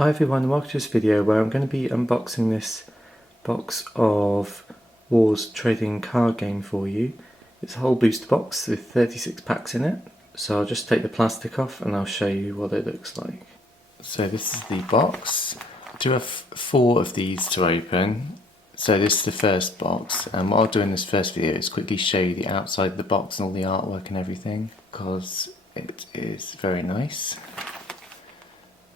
Hi everyone, welcome to this video where I'm going to be unboxing this box of Wars Trading Card Game for you. It's a whole booster box with 36 packs in it. So I'll just take the plastic off and I'll show you what it looks like. So this is the box. I do have 4 of these to open. So this is the first box, and what I'll do in this first video is quickly show you the outside of the box and all the artwork and everything, because it is very nice.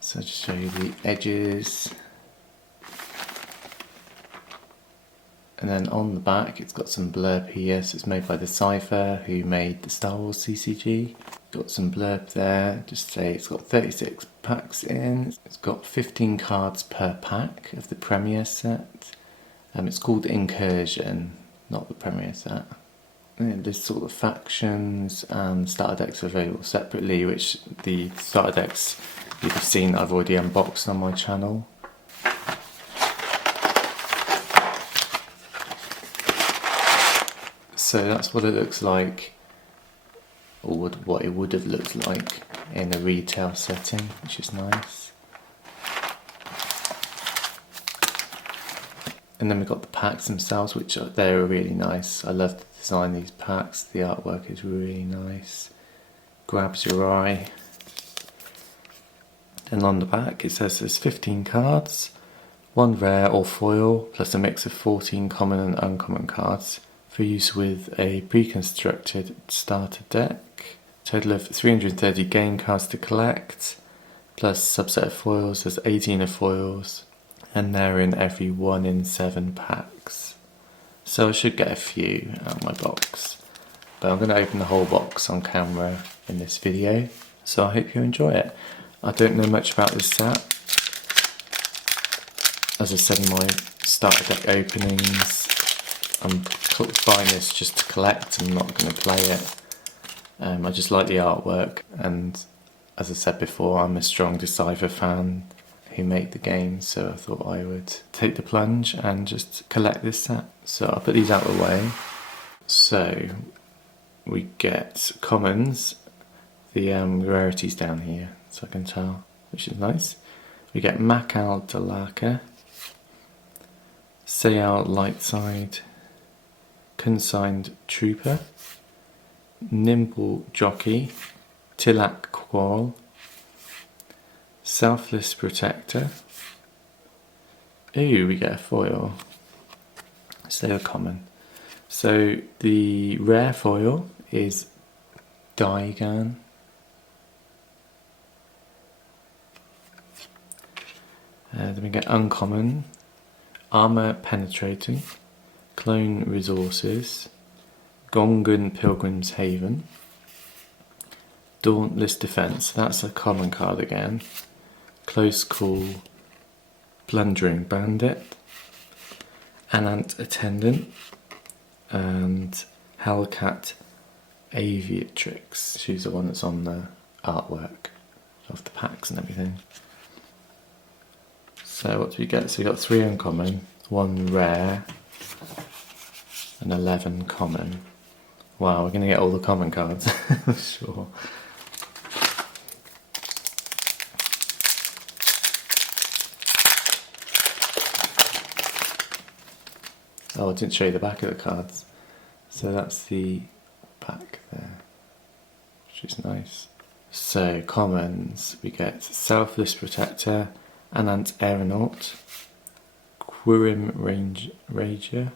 So I'll just show you the edges, and then on the back it's got some blurb here. So it's made by Decipher, who made the Star Wars TCG. Got some blurb there, just say it's got 36 packs in. It's got 15 cards per pack of the Premier set. It's called Incursion, not the Premier set. And there's sort of factions and starter decks are available separately, which the starter decks you've seen that I've already unboxed on my channel. So that's what it looks like, or what it would have looked like in a retail setting, which is nice. And then we've got the packs themselves, which they're really nice. I love the design of these packs. The artwork is really nice. Grabs your eye. And on the back it says there's 15 cards, 1 rare or foil, plus a mix of 14 common and uncommon cards for use with a pre-constructed starter deck. Total of 330 game cards to collect, plus subset of foils. There's 18 of foils, and they're in every 1 in 7 packs. So I should get a few out of my box. But I'm going to open the whole box on camera in this video, so I hope you enjoy it. I don't know much about this set. As I said in my starter deck openings, I'm buying this just to collect. I'm not going to play it. I just like the artwork, and as I said before, I'm a strong Decipher fan who make the game, so I thought I would take the plunge and just collect this set. So I'll put these out of the way. So we get commons, the rarities down here, so I can tell, which is nice. We get Makal Dalaka, Sayal Lightside, Consigned Trooper, Nimble Jockey, Tilak Quarrel, Selfless Protector. Ooh, we get a foil. So common. So the rare foil is Daigan. Then we get uncommon, Armour Penetrating, Clone Resources, Gongun Pilgrim's Haven, Dauntless Defense. That's a common card again. Close Call, Blundering Bandit, Anant Attendant, and Hellcat Aviatrix. She's the one that's on the artwork of the packs and everything. So what do we get? So we got 3 uncommon, 1 rare, and 11 common. Wow, we're going to get all the common cards, for sure. Oh, I didn't show you the back of the cards. So that's the back there, which is nice. So commons, we get Selfless Protector, Anant Aeronaut, Quirim Ranger,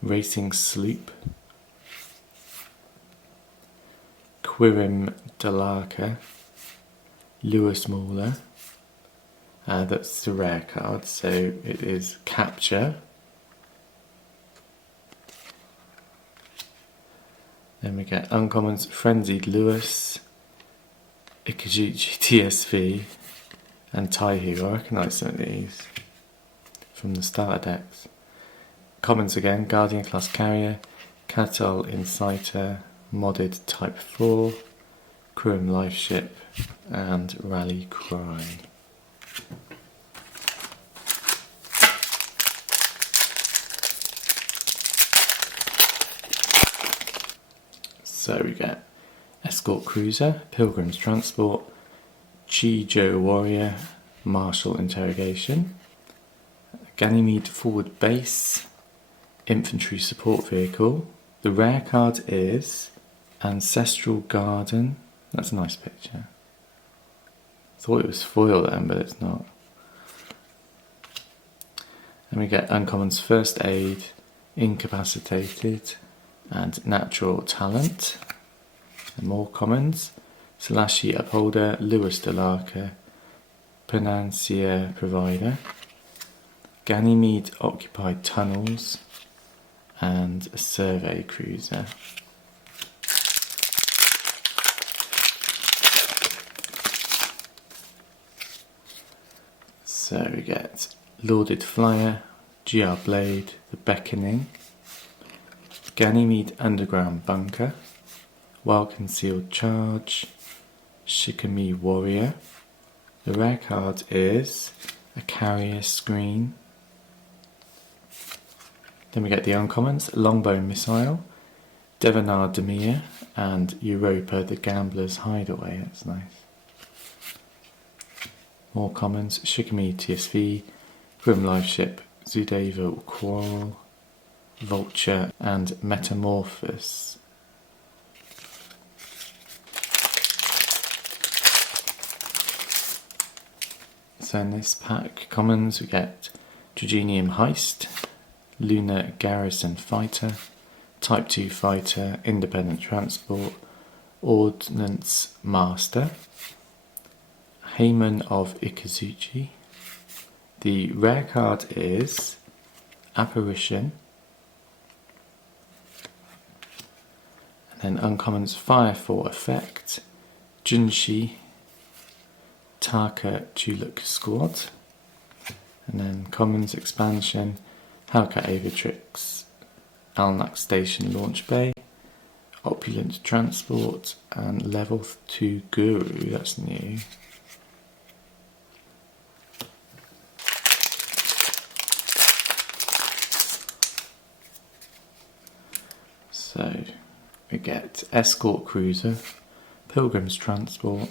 Racing Sloop, Quirim Dalaka, Lewis Mauler. That's the rare card, so it is Capture. Then we get uncommons, Frenzied Lewis, Ikajiji TSV, and Taihu. I recognise some of these from the starter decks. Commons again, Guardian Class Carrier, Catol Inciter, Modded Type 4, Kurim Life Ship, and Rally Cry. So we get Escort Cruiser, Pilgrim's Transport, Chijo Warrior, Martial Interrogation. Ganymede Forward Base, Infantry Support Vehicle. The rare card is Ancestral Garden. That's a nice picture. Thought it was foil then, but it's not. And we get uncommons First Aid, Incapacitated, and Natural Talent. And more commons: Selashi Upholder, Lewis Delarca, Panancia Provider, Ganymede Occupied Tunnels, and a Survey Cruiser. So we get Lauded Flyer, GR Blade, The Beckoning, Ganymede Underground Bunker, Well Concealed Charge, Shikami Warrior. The rare card is a Carrier Screen. Then we get the uncommons: Longbone Missile, Devanar Demir, and Europa the Gambler's Hideaway. That's nice. More commons: Shikami TSV, Grim Life Ship, Zudeva Quarrel, Vulture, and Metamorphosis. So in this pack, commons, we get Dragenium Heist, Lunar Garrison Fighter, Type 2 Fighter, Independent Transport, Ordnance Master, Haemon of Ikazuchi. The rare card is Apparition. And then uncommons: Fire for Effect, Junshi, Taka Chuluk Squad. And then commons expansion: Halka Avitrix, Alnak Station Launch Bay, Opulent Transport, and Level 2 Guru. That's new. So we get Escort Cruiser, Pilgrim's Transport,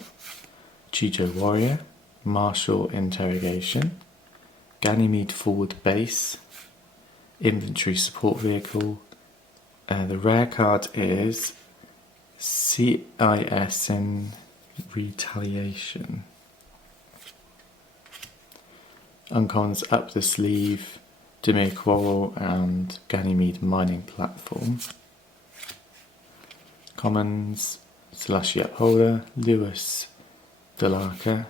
Chijo Warrior, Martial Interrogation, Ganymede Forward Base, Infantry Support Vehicle. The rare card is CIS in Retaliation. Uncommons: Up the Sleeve, Demir Quarrel, and Ganymede Mining Platform. Commons: Selashi Upholder, Lewis Delarca,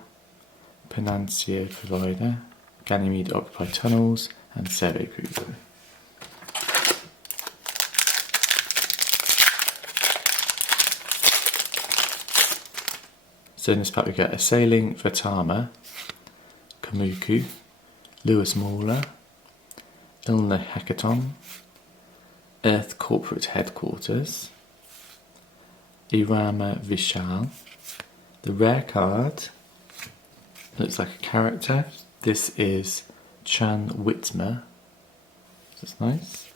Panancia Provider, Ganymede Occupied Tunnels, and Survey Cruiser. So in this pack we get Assailing Vatama, Kamuku, Lewis Mauler, Ilna Hackathon, Earth Corporate Headquarters, Irama Vishal. The rare card looks like a character. This is Chan Whitmer. That's nice.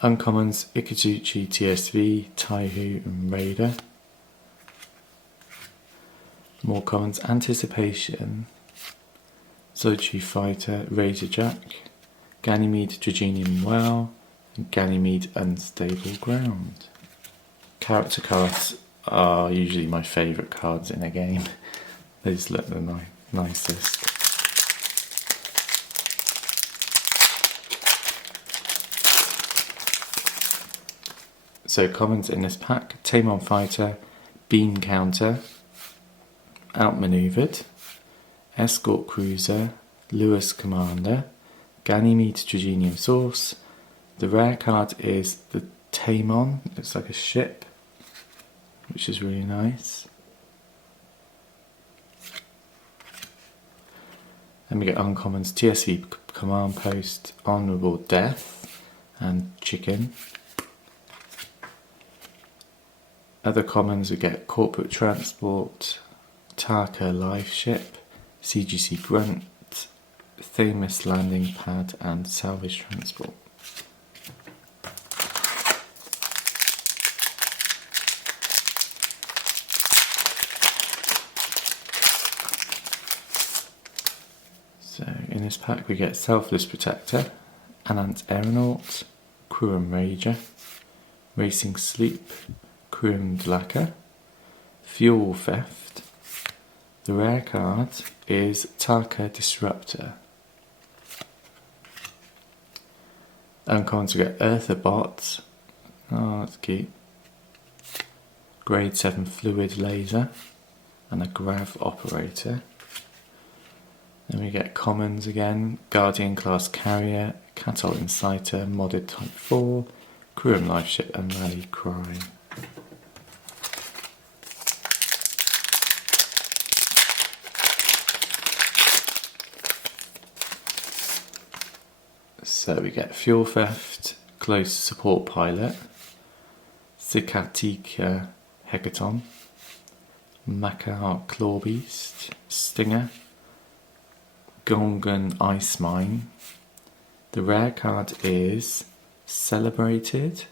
Uncommons: Ikazuchi TSV, Taihu, and Raider. More commons: Anticipation, Zochi Fighter, Razor Jack, Ganymede Dragenium Well, and Ganymede Unstable Ground. Character cards are usually my favourite cards in a game. They just look the nicest. So commons in this pack: Tamon Fighter, Beam Counter, Outmaneuvered, Escort Cruiser, Lewis Commander, Ganymede Dragenium Source. The rare card is the Tamon. It's like a ship, which is really nice. Then we get uncommons: TSV Command Post, Honourable Death, and Chicken. Other commons we get Corporate Transport, Taka Life Ship, CGC Grunt, Thamus Landing Pad, and Salvage Transport. So in this pack we get Selfless Protector, Anant Aeronaut, Quorum Rager, Racing Sleep, Quorum Dlaka, Fuel Theft. The rare card is Taka Disruptor. Uncommons we get Earthabot, oh that's cute, Grade 7 Fluid Laser, and a Grav Operator. Then we get commons again, Guardian Class Carrier, Catol Inciter, Modded Type 4, Quorum Life Ship and Rally Cry. So we get Fuel Theft, Close Support Pilot, Zikatika Hecaton, Makar Clawbeast, Stinger, Gongan Ice Mine. The rare card is Celebrated.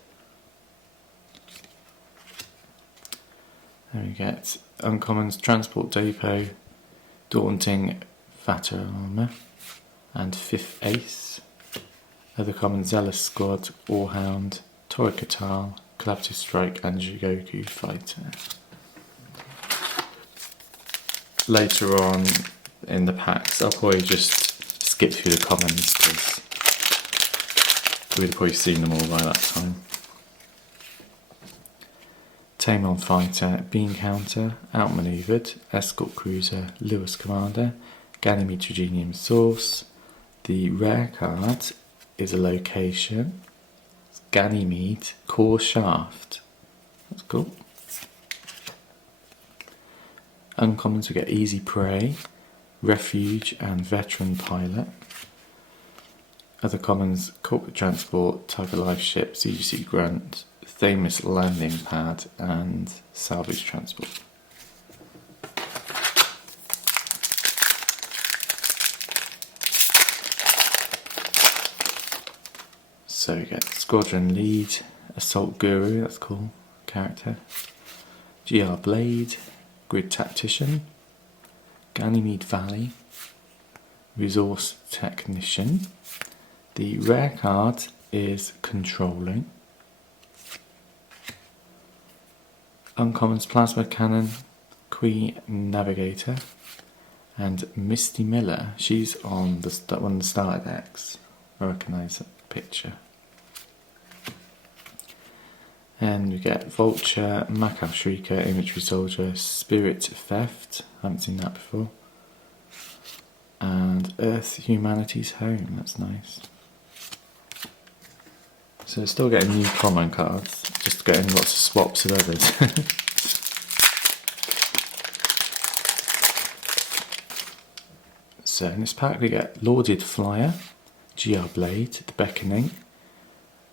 Then we get uncommons Transport Depot, Daunting Vater Armour, and Fifth Ace. Other commons Zealous Squad, Warhound, Torikatal, Collaborative Strike, and Jigoku Fighter. Later on in the packs, I'll probably just skip through the commons because we'd probably seen them all by that time. Tamon Fighter, Bean Counter, Outmaneuvered, Escort Cruiser, Lewis Commander, Ganymede Trigenium Source. The rare card is a location. It's Ganymede Core Shaft. That's cool. Uncommons we get Easy Prey, Refuge and Veteran Pilot. Other commons Corporate Transport, Tiger Life Ship, CGC Grunt, Thamus Landing Pad and Salvage Transport. So we get Squadron Lead, Assault Guru, that's cool character, GR Blade, Grid Tactician, Ganymede Valley, Resource Technician. The rare card is Controlling. Uncommons Plasma Cannon, Queen Navigator, and Misty Miller. She's on one of the starter decks. I recognise that picture. And we get Vulture, Macaw Shrieker, Imagery Soldier, Spirit Theft, haven't seen that before, and Earth Humanity's Home, that's nice. So still getting new common cards, just getting lots of swaps of others. So in this pack we get Lauded Flyer, GR Blade, The Beckoning,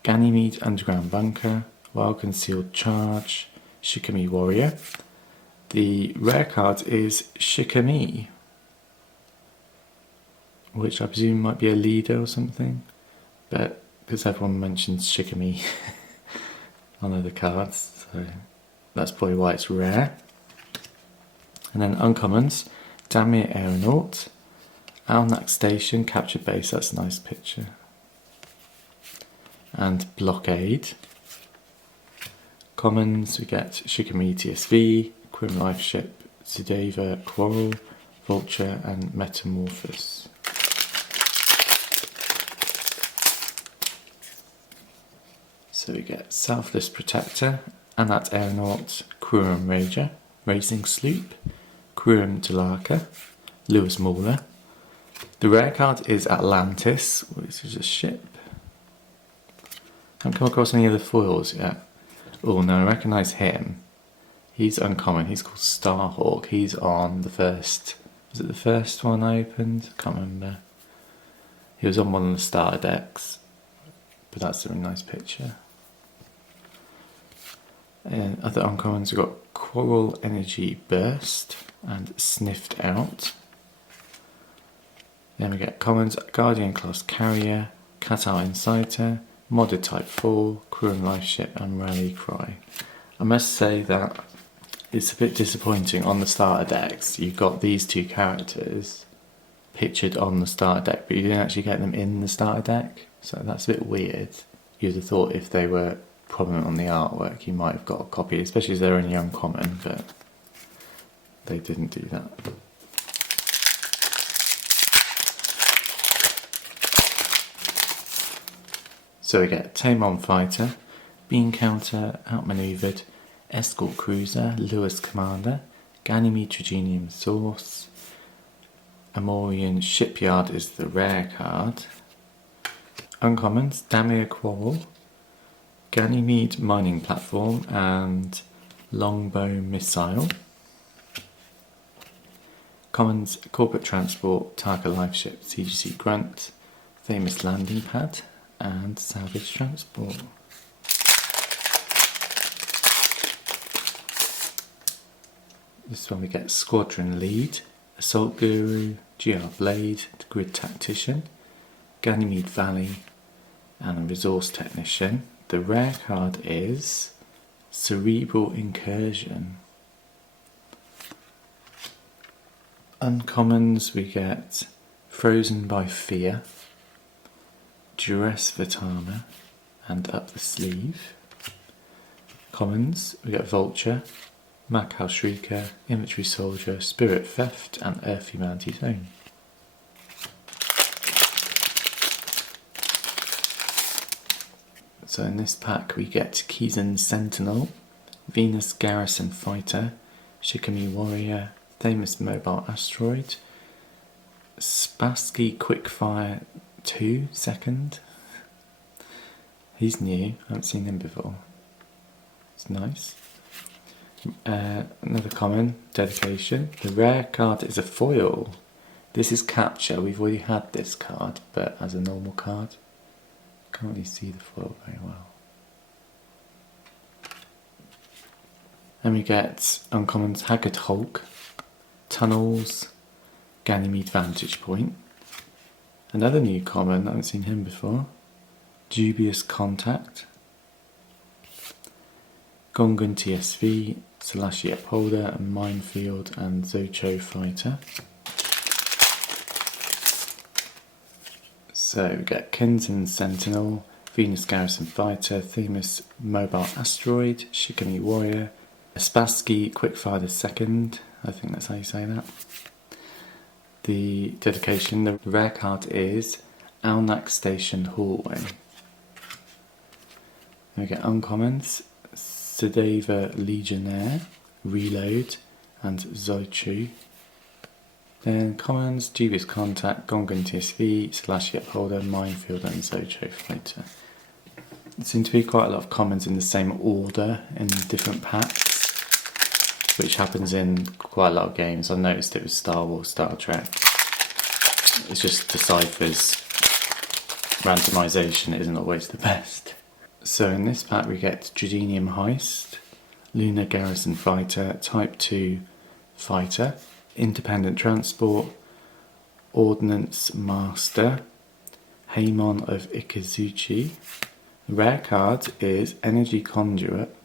Ganymede Underground Bunker, Well Concealed Charge, Shikami Warrior. The rare card is Shikami, which I presume might be a leader or something, but because everyone mentions Shikami on other cards, so that's probably why it's rare. And then uncommons, Damir Aeronaut, Alnak Station, Captured Base, that's a nice picture, and Blockade. Commons, we get Shikami TSV, Quim Life Ship, Zideva Quarrel, Vulture, and Metamorphosis. So we get Selfless Protector, Anat Aeronaut, Quorum Rager, Racing Sloop, Quorum Dlaka, Lewis Mauler. The rare card is Atlantis, which is a ship. Haven't come across any other foils yet. Oh no, I recognise him. He's uncommon, he's called Starhawk. He's on the first, was it the first one I opened? I can't remember. He was on one of the starter decks, but that's a really nice picture. And other uncommons, we've got Coral Energy Burst and Sniffed Out. Then we get commons, Guardian Class Carrier, Catal Inciter, Modded Type 4, Quorum Life Ship and Rally Cry. I must say that it's a bit disappointing on the starter decks. You've got these two characters, pictured on the starter deck, but you didn't actually get them in the starter deck, so that's a bit weird. You'd have thought if they were prominent on the artwork you might have got a copy, especially as they're only uncommon, but they didn't do that. So we get Tame On Fighter, Bean Counter, Outmaneuvered, Escort Cruiser, Lewis Commander, Ganymede Trigenium Source, Amorian Shipyard is the rare card. Uncommons, Damir Quarrel, Ganymede Mining Platform and Longbow Missile. Commons, Corporate Transport, Targa Life Ship, TCG Grunt, Famous Landing Pad and Salvage Transport. This one we get Squadron Lead, Assault Guru, GR Blade, Grid Tactician, Ganymede Valley and a Resource Technician. The rare card is Cerebral Incursion. Uncommons we get Frozen by Fear, Duress Vitama and Up the Sleeve. Commons we get Vulture, Macau Shrieker, Infantry Soldier, Spirit Theft and Earth Humanity's Own. So in this pack we get Kizan Sentinel, Venus Garrison Fighter, Shikami Warrior, Thamus Mobile Asteroid, Spassky Quickfire 2 second. He's new, I haven't seen him before. It's nice. Another common, Dedication. The rare card is a foil. This is Capture. We've already had this card, but as a normal card. Can't really see the foil very well. And we get uncommons Haggard Hulk, Tunnels, Ganymede Vantage Point. Another new common, I haven't seen him before. Dubious Contact, Gongun TSV, Salashi Upholder, and Minefield and Zocho Fighter. So we get Kenzan Sentinel, Venus Garrison Fighter, Themis Mobile Asteroid, Shikami Warrior, Spassky Quickfire II, I think that's how you say that. The Dedication, the rare card is Alnak Station Hallway. Then we get uncommons, Sedeva Legionnaire, Reload and Zochu. Then commons, Dubious Contact, Gongun TSV, Salashi Upholder, Minefield and Zocho Fighter. There seem to be quite a lot of commons in the same order in different packs, which happens in quite a lot of games. I noticed it with Star Wars, Star Trek. It's just Decipher's randomisation isn't always the best. So in this pack we get Trigenium Heist, Lunar Garrison Fighter, Type 2 Fighter, Independent Transport, Ordnance Master, Haemon of Ikazuchi. The rare card is Energy Conduit.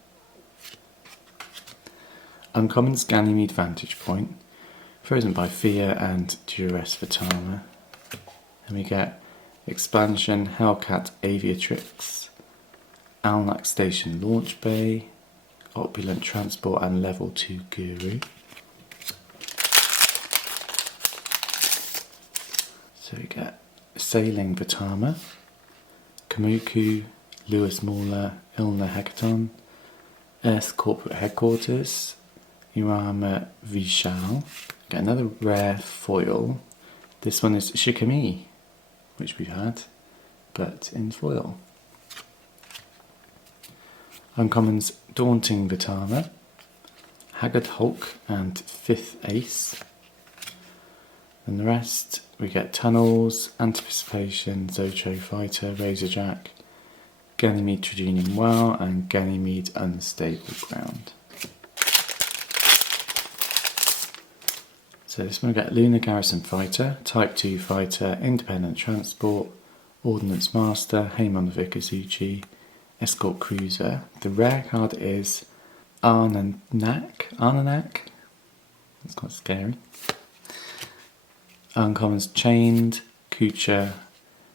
Uncommons Ganymede Vantage Point, Frozen by Fear and Duress Vitama. And we get Expansion, Hellcat Aviatrix, Alnak Station Launch Bay, Opulent Transport and Level 2 Guru. So we get Sailing Vitama, Kamuku, Lewis Mauler, Ilna Hecaton, Earth Corporate Headquarters, Irama Vishal. Get another rare foil. This one is Shikami, which we've had, but in foil. Uncommons Daunting Vitama, Haggard Hulk and Fifth Ace. And the rest we get Tunnels, Anticipation, Zocho Fighter, Razorjack, Ganymede Trigenium Well and Ganymede Unstable Ground. So this one we get Lunar Garrison Fighter, Type 2 Fighter, Independent Transport, Ordnance Master, Haemon of Ikazuchi, Escort Cruiser. The rare card is Arnanak. That's quite scary. Uncommons Chained, Kucha,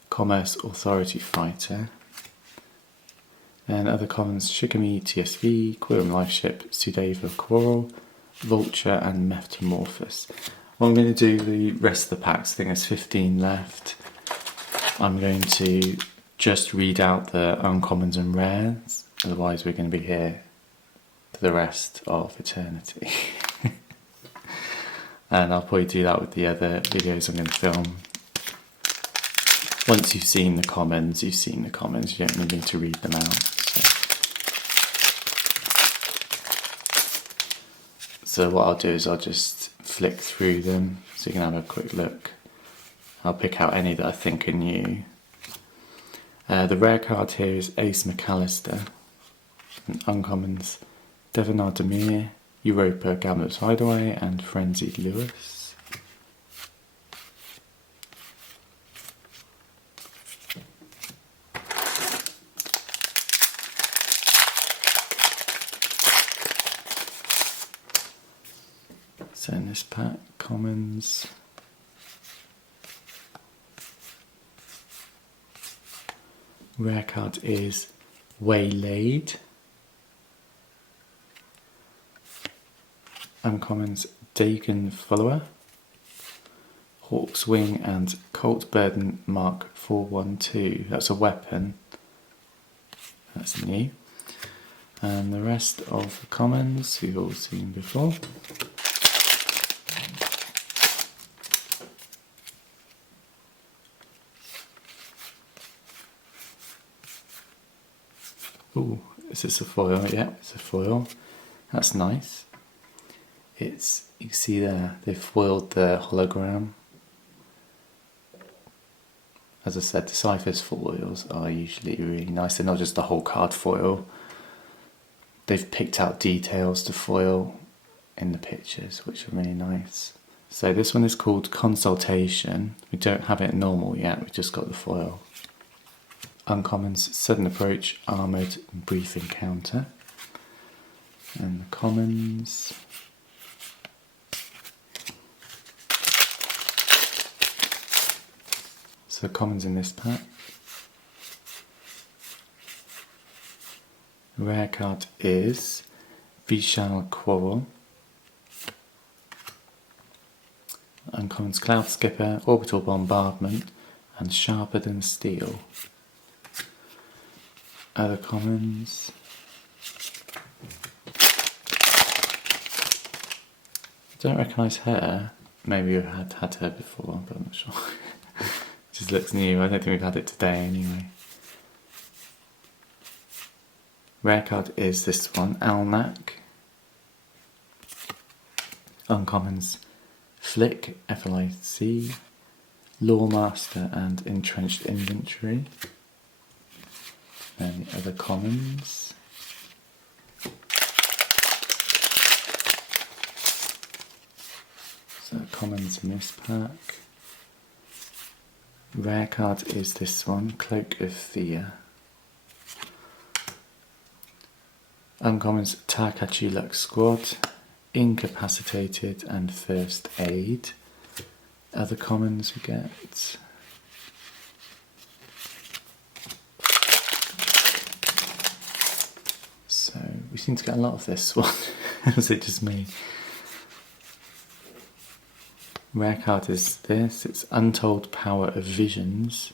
Commerce Authority Fighter. And other commons Shikami TSV, Quillen Lifeship, Sudeva Quarrel, Vulture and Metamorphosis. What I'm going to do the rest of the packs, I think there's 15 left. I'm going to just read out the uncommons and rares, otherwise we're going to be here for the rest of eternity. And I'll probably do that with the other videos I'm going to film. Once you've seen the commons, you've seen the commons, you don't really need to read them out. So what I'll do is I'll just flick through them so you can have a quick look. I'll pick out any that I think are new. The rare card here is Ace McAllister. And uncommons Devonar Demir, Europa Gambler's Hideaway and Frenzied Lewis. So in this pack, commons. Rare card is Waylaid. Uncommons Dagon Follower, Hawk's Wing and Colt Burden Mark 412. That's a weapon. That's new. And the rest of the commons we've all seen before. Ooh, is this a foil? Yeah, it's a foil. That's nice. It's, you can see there, they've foiled the hologram. As I said, Decipher's foils are usually really nice. They're not just the whole card foil. They've picked out details to foil in the pictures, which are really nice. So this one is called Consultation. We don't have it normal yet, we've just got the foil. Uncommons, Sudden Approach, Armoured, and Brief Encounter. And the commons. So commons in this pack. Rare card is Vishal Quarrel. Uncommons Cloud Skipper, Orbital Bombardment, and Sharper Than Steel. Other commons. Don't recognise her. Maybe we've had her before, but I'm not sure. Just looks new. I don't think we've had it today anyway. Rare card is this one, Alnak. Uncommons Flick, FLIC, Lawmaster and Entrenched Inventory. And the other commons. So commons in this pack. Rare card is this one, Cloak of Fear. Uncommons Takachi Lux Squad, Incapacitated and First Aid. Other commons we get. So we seem to get a lot of this one. Is it just me? Rare card is this, it's Untold Power of Visions.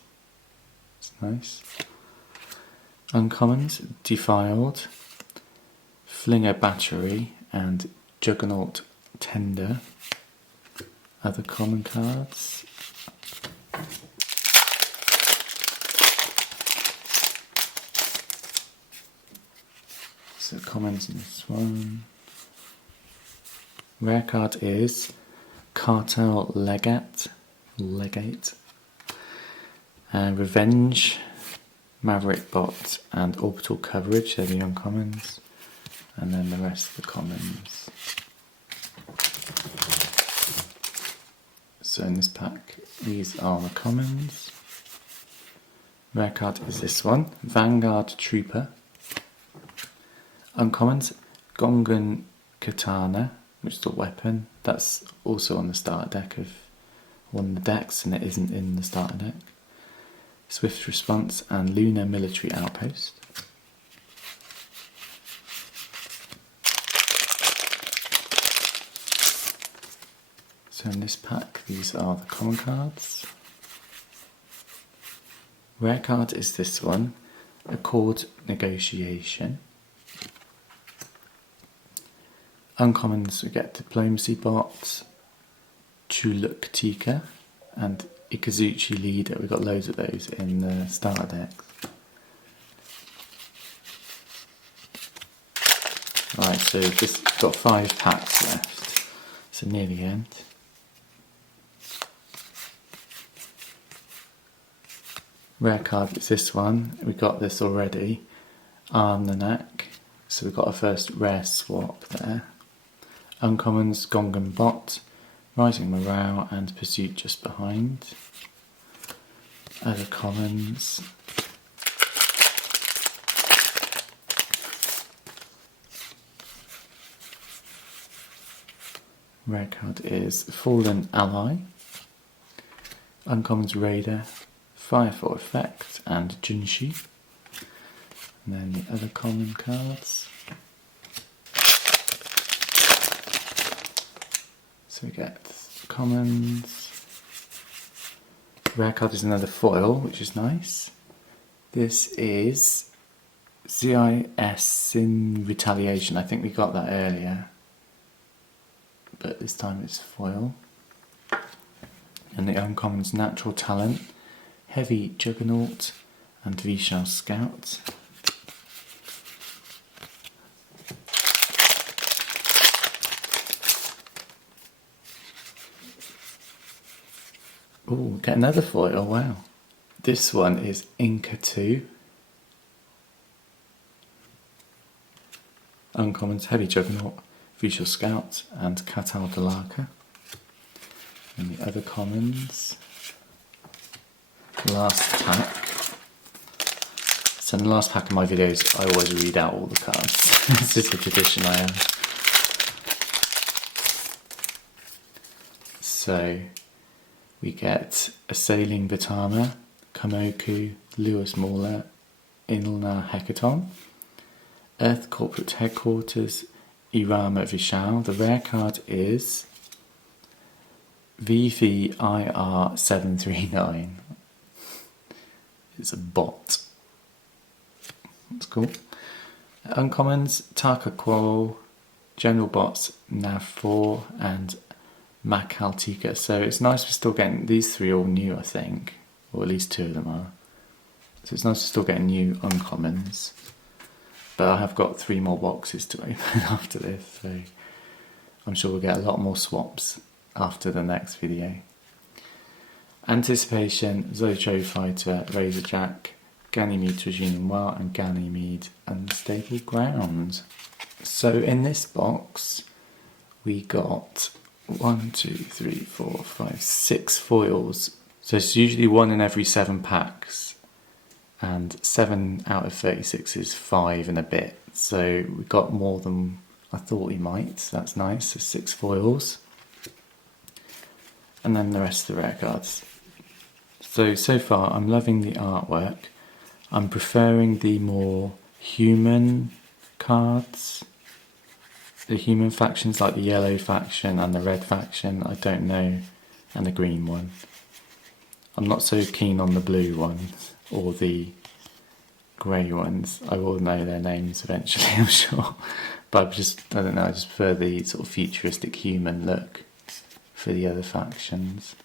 It's nice. Uncommons, Defiled, Flinger Battery and Juggernaut Tender. Other common cards. So commons in this one. Rare card is Cartel Legate, Revenge, Maverick Bot and Orbital Coverage, they're the uncommons, and then the rest of the commons. So in this pack, these are the commons. Rare card is this one, Vanguard Trooper. Uncommons, Gongan Katana, which is a weapon. That's also on the start deck of one of the decks and it isn't in the starter deck. Swift Response and Lunar Military Outpost. So in this pack, these are the common cards. Rare card is this one, Accord Negotiation. Uncommons, we get Diplomacy Bot, Chuluktika, and Ikazuchi Leader. We've got loads of those in the starter decks. Right, so this got 5 packs left, so near the end. Rare card is this one, we got this already, Arm the Neck, so we got our first rare swap there. Uncommons, Gongan Bot, Rising Morale and Pursuit just behind. Other commons. Rare card is Fallen Ally. Uncommons, Raider, Fire for Effect and Junshi. And then the other common cards. So we get commons. Rare card is another foil, which is nice. This is CIS in Retaliation. I think we got that earlier, but this time it's foil. And the uncommons, Natural Talent, Heavy Juggernaut and Vishal Scout. Oh, get another foil, wow. This one is Inca 2. Uncommons, Heavy Juggernaut, Vishal Scout and Katal Dalaka. And the other commons, last pack. So in the last pack of my videos I always read out all the cards. It's just a tradition I have. So we get Assailing Vitama, Kamoku, Lewis Mauler, Ilna Hecaton, Earth Corporate Headquarters, Irama Vishal. The rare card is VVIR739. It's a bot. That's cool. Uncommons, Taka Quo, General Bots, Nav4 and Makaltika. So it's nice we're still getting these 3 all new, I think, or at least 2 of them are. So it's nice we're still getting new uncommons. But I have got 3 more boxes to open after this, so I'm sure we'll get a lot more swaps after the next video. Anticipation, Zocho Fighter, Razorjack, Ganymede Trajinoir and Ganymede Unstable Ground. So in this box we got 6 foils. So it's usually 1 in every 7 packs, and 7 out of 36 is 5 and a bit. So we got more than I thought we might, so that's nice. So 6 foils. And then the rest of the rare cards. So far I'm loving the artwork. I'm preferring the more human cards. The human factions, like the yellow faction and the red faction, I don't know, and the green one. I'm not so keen on the blue ones or the grey ones. I will know their names eventually, I'm sure. But I don't know, I just prefer the sort of futuristic human look for the other factions.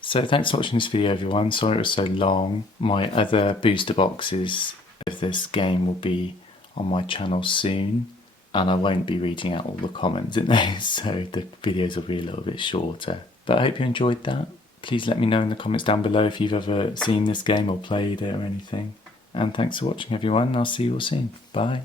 So thanks for watching this video, everyone. Sorry it was so long. My other booster boxes of this game will be on my channel soon, and I won't be reading out all the comments in those, so the videos will be a little bit shorter. But I hope you enjoyed that. Please let me know in the comments down below if you've ever seen this game or played it or anything. And thanks for watching, everyone. I'll see you all soon. Bye.